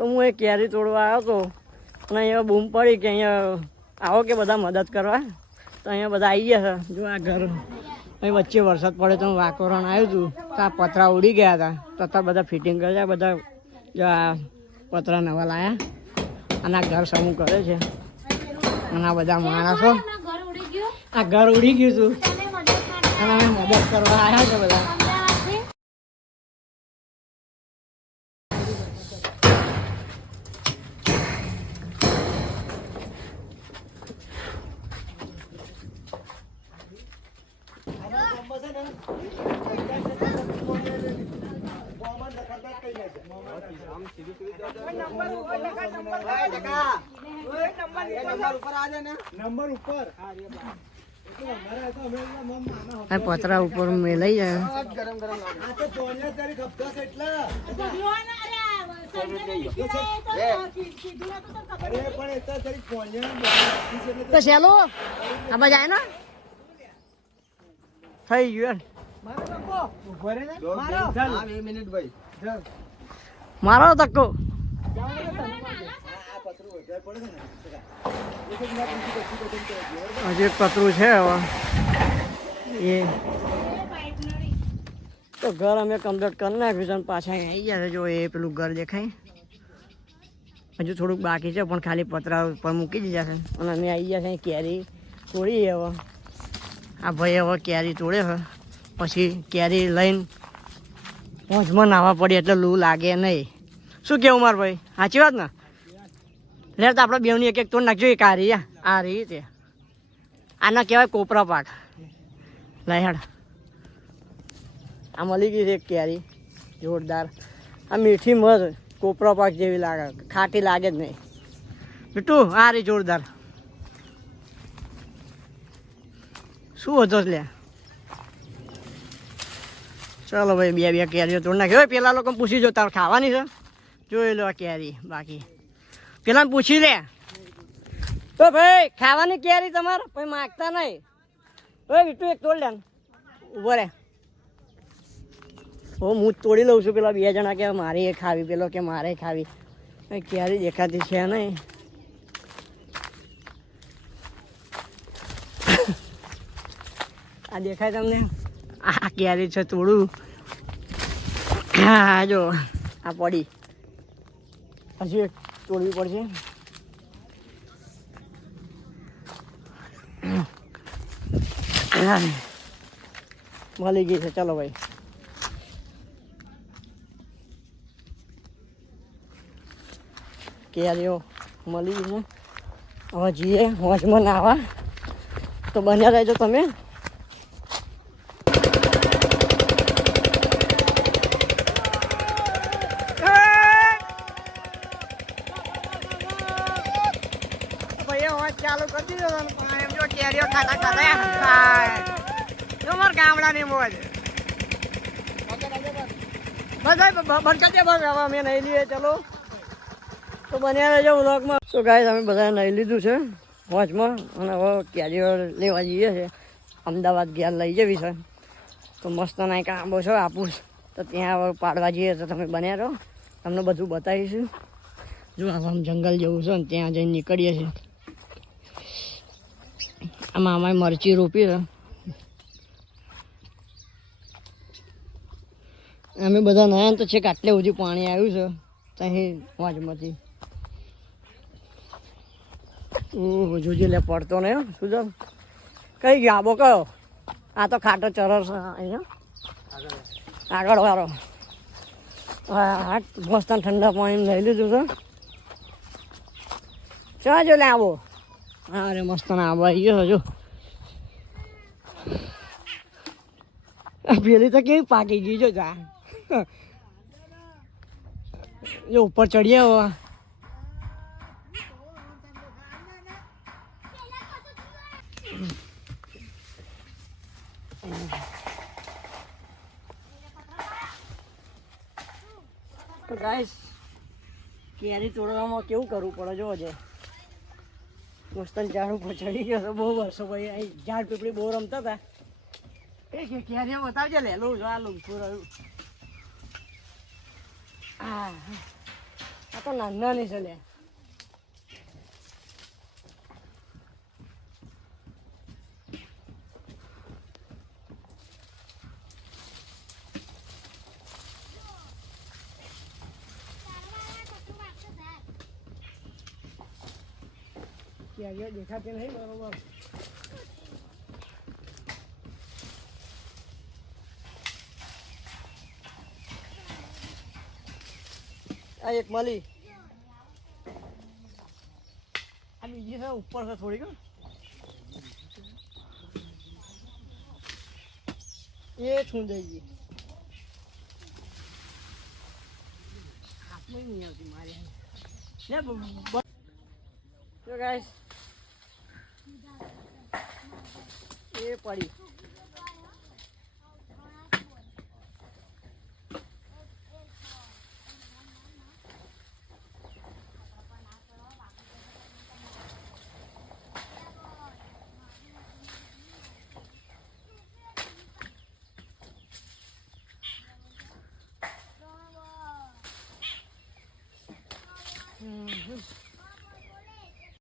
તો હું એ કેરી તોડવા આવ્યો હતો અને અહીંયા બૂમ પડી કે અહીંયા આવો કે બધા મદદ કરવા. તો અહીંયા બધા આવી ગયા છે. જો આ ઘર અહીં વચ્ચે વરસાદ પડે તો વાતાવરણ આવ્યું હતું તો આ પતરા ઉડી ગયા હતા. તો અત્યારે બધા ફિટિંગ કરે છે. બધા જો આ પતરા નવા લાયા અને આ ઘર સમૂહ કરે છે. અને આ બધા માણસો આ ઘર ઉડી ગયું હતું અને અમે મદદ કરવા આવ્યા છે બધા. પતરા ઉપર મેલાઈ જાય. તો શેલો આ બાજુ જાય ને થઈ ગયું. મારો ધક્કો હજી એક પતરું છે. હવે એ તો ઘર અમે કમ્પ્લીટ કરી નાખ્યું છે અને પાછા આવી ગયા છે. જો એ પેલું ઘર દેખાય હજુ થોડુંક બાકી છે પણ ખાલી પતરા ઉપર મૂકી દીધા છે. અને અમે આવી ગયા છે કેરી તોડી. હવે આ ભાઈ હવે કેરી તોડે છે પછી કેરી લઈને પહોંચમાં નાવા પડે એટલે લૂ લાગે નહીં. શું કેવું માર ભાઈ? સાચી વાત ને? લે તો આપણે બેવની એક એક તોડ નાખજો. એક આ રહી આ રહી તે આના કહેવાય કોપરા પાક. લહેડ આ મળી ગઈ છે એક કેરી જોરદાર. આ મીઠી મધ કોપરા પાક જેવી લાગે, ખાટી લાગે જ નહીં. બીટું આ રહી જોરદાર. શું હતો લે? ચાલો ભાઈ બે બે કેરીઓ તોડ નાખી. પેલા લોકો પૂછી જો તારે ખાવાની છે જોઈ લો આ કેરી. બાકી પેલા પૂછી લે તો ભાઈ ખાવાની કેરી તમારે પછી માગતા નહીં. ભાઈ બીટું એક તોડ લે ઉભો રે. હું જ તોડી લઉં છું. પેલા બે જણા કે મારે એ ખાવી, પેલો કે મારે ખાવી. કેરી દેખાતી છે નહીં. આ દેખાય તમને? આ કેરી છે તોડું. હા જો આ પડી હજી એક તોડવી પડશે. મળી ગઈ છે. ચાલો ભાઈ કેરીઓ મળી ગઈ છે. હવે જઈએ હોજમાં નાવા. તો બન્યા રહેજો તમે. ચાલુ કરી દીધો એમ જો કેરીઓ ખાતા ખાતા જો મારા ગામડાની મોજ. બસ બરકત બસ હવે અમે નહીં લઈએ. ચલો તો બન્યા રહેજો વ્લોગમાં. તો ગાઈસ અમે બધા નહીં લીધું છે હોજમાં અને હવે કેરીઓ લેવા જઈએ છે. અમદાવાદ ઘેર લઈ જવી છે. તો મસ્ત નાઈ આંબો છે આપું તો ત્યાં હવે પાડવા જઈએ. તો તમે બન્યા રહો, તમને બધું બતાવીશું. જો આમ જંગલ જેવું છે ને ત્યાં જઈને નીકળીએ છીએ. આમાં અમારે મરચી રોપી છે. અમે બધા નયા તો છેક આટલે સુધી પાણી આવ્યું છે ત્યાં વાજમાંથી. જોજે લે પડતો નહીં સુધર. કઈ ગયો આબો કયો? આ તો ખાટો ચરસ અહીંયા આગળ વાળો. હા મસ્ત ઠંડા પાણી લઈ લીધું છે. ચા જો લે આવો. હા રે મસ્ત ના આવો આવી ગયો. જો પેલી તો કેવી પાકી ગઈ. જો જા જો ઉપર ચડીએ. હવે તો ગાઈસ કેરી તોડવામાં કેવું કરવું પડે જો છે. દોસ્તન ઝાડ ઉપર ચડી ગયો તો બહુ વર્ષો ભાઈ અહીં ઝાડ પીપળી બહુ રમતા હતા. એ કેરીઓ બતાવજે લે. લઉં જો આ લઉં છું રહ્યું. હા આ તો નાના નહીં છે લે. કેરીઓ દેખાતી નહીં બરોબર. આ એક મળી. આ બીજી છે ઉપર છે થોડીક. એ છુંદાઈ ગઈ. હાથમાં નહીં આવતી મારી. જો ગાઈસ એ પડી.